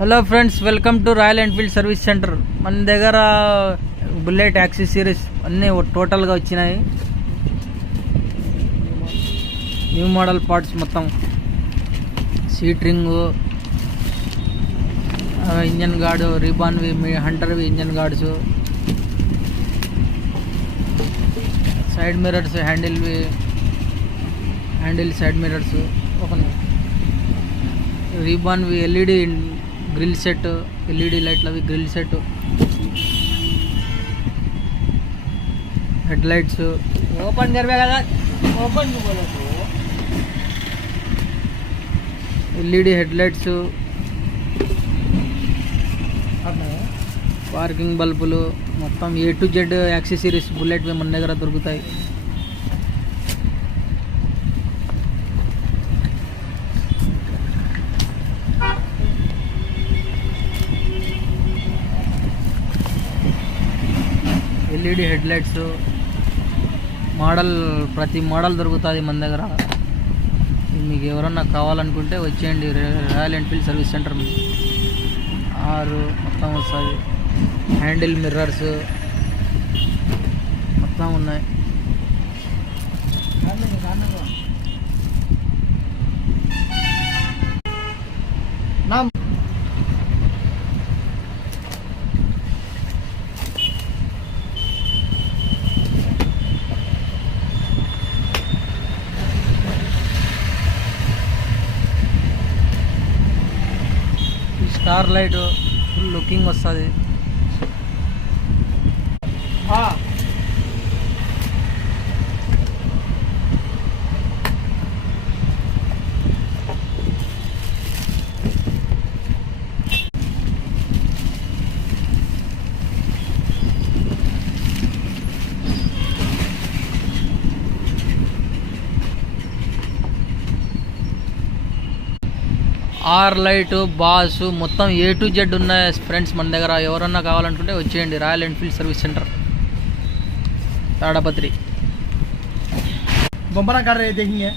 Hello friends, welcome to Royal Enfield service centre. మన దగ్గర bullet accessories అన్నీ టోటల్గా వచ్చినాయి. న్యూ మోడల్ పార్ట్స్ మొత్తం, సీట్ రింగు, ఇంజన్ గార్డు, రీబాన్వి, హంటర్వి engine guards, side mirrors, handle side mirrors, ఒక రీబాన్వి, ఎల్ఈడి గ్రిల్ సెట్, ఎల్ఈడి లైట్లవి grill set, head lights, open కదా, open LED head lights, parking బల్బులు, మొత్తం A to Z యాక్సెసరీస్ బుల్లెట్వి మన దగ్గర దొరుకుతాయి. ఎల్ఈడి హెడ్ లైట్స్ ప్రతి మోడల్ దొరుకుతుంది మన దగ్గర. మీకు ఎవరన్నా కావాలనుకుంటే వచ్చేయండి. రాయల్ ఎన్ఫీల్డ్ సర్వీస్ సెంటర్ మొత్తం వస్తుంది. హ్యాండిల్ మిర్రర్స్ మొత్తం ఉన్నాయి. స్టార్ లైట్ ఫుల్ లుకింగ్ వస్తుంది. ఆర్ లైట్, బాస్ మొత్తం A to Z ఉన్నాయి ఫ్రెండ్స్ మన దగ్గర. ఎవరన్నా కావాలనుకుంటే వచ్చేయండి. Royal Enfield service centre, Tadipatri. बम्पर कर रहे देखेंगे